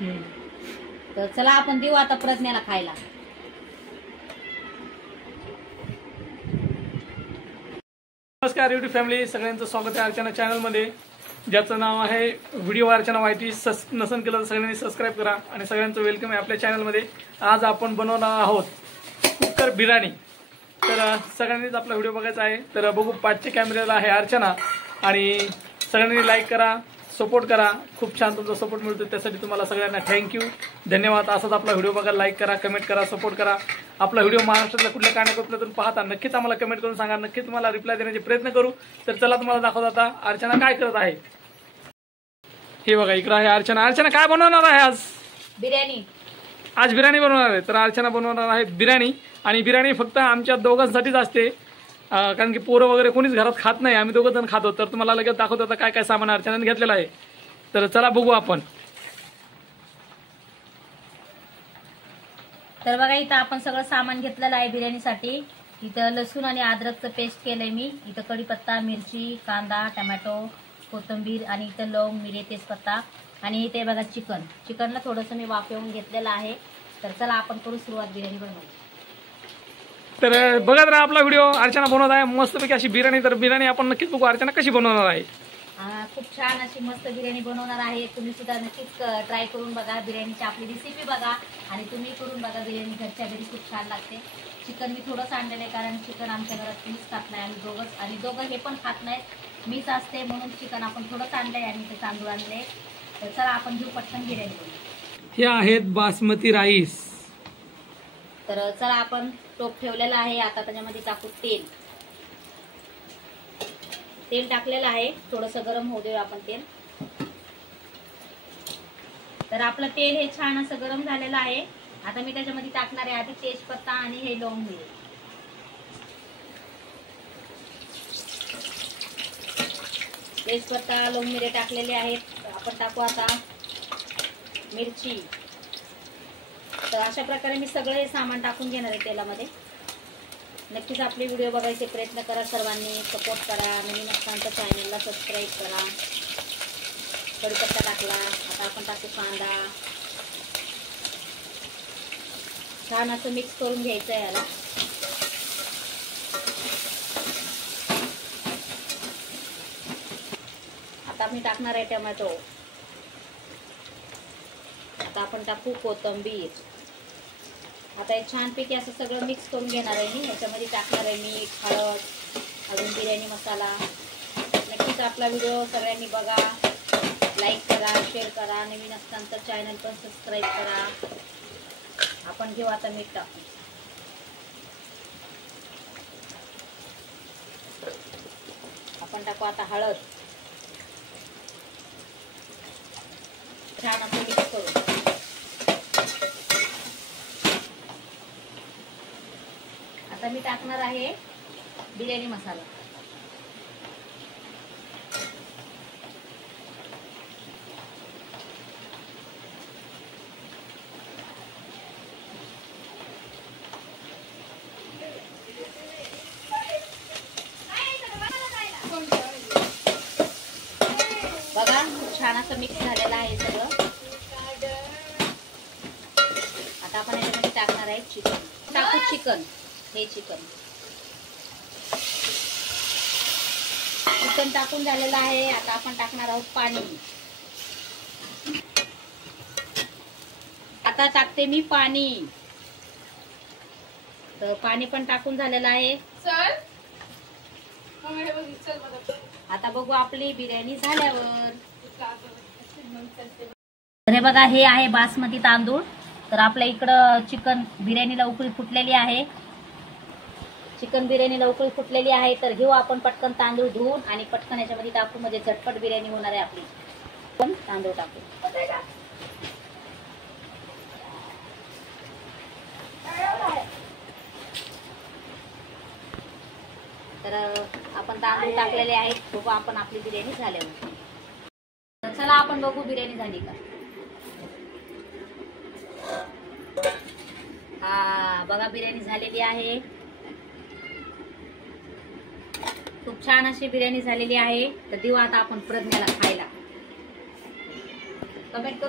तर चला आपण देऊ आता प्रज्ञाला खायला। नमस्कार युट्यूब फॅमिली, सगळ्यांचं स्वागत आहे अर्चना चॅनलमध्ये, ज्याचं नाव आहे व्हिडिओ अर्चना वायटी। नसन केलं तर सगळ्यांनी सबस्क्राईब करा आणि सगळ्यांचं वेलकम आहे आपल्या चॅनलमध्ये। आज आपण बनवणार आहोत कुकर बिर्याणी। तर सगळ्यांनीच आपला व्हिडिओ बघायचा आहे। तर बघू, पाठच्या कॅमेऱ्याला आहे अर्चना आणि सगळ्यांनी लाईक करा, सपोर्ट करा। खूप छान तुमचा सपोर्ट मिळतो, त्यासाठी तुम्हाला सगळ्यांना थँक्यू, धन्यवाद। असाच आपला व्हिडिओ बघा, लाईक करा, कमेंट करा, सपोर्ट करा। आपला व्हिडिओ महाराष्ट्रातल्या कुठल्या कानाकोपऱ्यातून पाहता नक्कीच आम्हाला कमेंट करून सांगा, नक्कीच तुम्हाला रिप्लाय देण्याचे प्रयत्न करू। तर चला तुम्हाला दाखवत आता अर्चना काय करत आहे। हे बघा, इकडे आहे अर्चना। अर्चना काय बनवणार आहे आज? बिर्याणी। आज बिर्याणी बनवणार आहे। तर अर्चना बनवणार आहे बिर्याणी, आणि बिर्याणी फक्त आमच्या दोघांसाठीच असते, कारण की पोरं वगैरे कोणीच घरात खात नाही, आम्ही दोघं जण खातो। तर तुम्हाला लगेच दाखवतो आता काय काय सामान अर्चनाने घेतलेलं आहे। तर चला बघू आपण। तर बघा, इथं आपण सगळं सामान घेतलेलं आहे बिर्याणीसाठी। इथं लसूण आणि अद्रकचं पेस्ट केलंय मी। इथं कढीपत्ता, मिरची, कांदा, टोमॅटो, कोथिंबीर, आणि इथं लवंग, मिरे, तेजपत्ता, आणि इथे बघा चिकनला थोडंसं मी वाफवून घेतलेलं आहे। तर चला आपण करू सुरुवात बिर्याणी बनवायची। तर बघत राहा आपला व्हिडिओ, अर्चना बनवत आहे मस्तपैकी अशी बिर्याणी। तर बिर्याणी आपण नक्कीच बघू अर्चना कशी बनवणार आहे। खूप छान अशी मस्त बिर्याणी बनवणार आहे। तुम्ही सुद्धा नक्कीच ट्राय करून बघा, बिर्याणीची आपली रेसिपी बघा आणि तुम्ही करून बघा। बिर्याणी घरच्या घरी खूप छान लागते। चिकन मी थोडंच आणलेलं आहे, कारण चिकन आमच्या घरात कोणीच खात नाही, आम्ही दोघंच, आणि दोघं हे पण खात नाहीत, मीच असते, म्हणून चिकन आपण थोडंच आणलंय आणि ते तांदूळ आणले। तर चला आपण घेऊ पटकन बिर्याणी बनवू। हे आहेत बासमती राईस। तर चला आपण टोप ठेवलेला आहे, आता त्याच्यामध्ये टाकू तेल टाकलेलं आहे, थोडंसं गरम होऊ देऊ आपण तेल। तर आपलं तेल हे छान असं गरम झालेलं आहे। आता मी त्याच्यामध्ये टाकणार आहे आधी तेजपत्ता आणि हे लवंग, मिरे। तेजपत्ता, लवंग, मिरे टाकलेले आहेत। आपण टाकू आता मिरची। तर अशा प्रकारे मी सगळं हे सामान टाकून घेणार आहे तेलामध्ये। नक्कीच आपले व्हिडिओ बघायचे प्रयत्न करा, सर्वांनी सपोर्ट करा, नवीन असताना चॅनलला सबस्क्राईब करा। कढीपत्ता टाकला, आता आपण टाकू कांदा। छान असं मिक्स करून घ्यायचं आहे याला। आता मी टाकणार आहे टोमॅटो। आता आपण टाकू कोथिंबीर। आता हे छानपैकी असं सगळं मिक्स करून घेणार आहे मी। याच्यामध्ये टाकणार आहे मीठ, हळद, अजून बिर्याणी मसाला। नक्कीच आपला व्हिडिओ सगळ्यांनी बघा, लाईक करा, शेअर करा, नवीन असताना चॅनल पण सबस्क्राईब करा। आपण घेऊ आता मीठ टाकून। आपण टाकू आता हळद। छान असं मिक्स करू। आता मी टाकणार आहे बिर्याणी मसाला। बघा, छान असं मिक्स झालेलं आहे सगळं। आता आपण याच्यामध्ये टाकणार आहे चिकन। टाकू चिकन, हे चिकन टाकून झालेलं आहे। आता आपण टाकणार आहोत पाणी। आता टाकते मी पाणी। तर पाणी पण टाकून झालेलं आहे। आता बघू आपली बिर्याणी झाल्यावर। हे बघा, हे आहे बासमती तांदूळ। तर आपल्या इकडं चिकन बिर्याणीला उकळी फुटलेली आहे। तर घेऊ आपण पटकन तांदूळ धुवून आणि पटकन याच्यामध्ये टाकू, म्हणजे झटपट बिर्याणी होणार आहे आपली। पण तांदूळ टाकू। तर आपण तांदूळ टाकलेले आहेत, बघू आपण आपली बिर्याणी झाल्यावर। चला आपण बघू बिर्याणी झाली का। हा बघा, बिर्याणी झालेली आहे। खूप छान अशी बिर्याणी झालेली आहे। तर देऊ आता आपण प्रज्ञाला खायला। कमेंट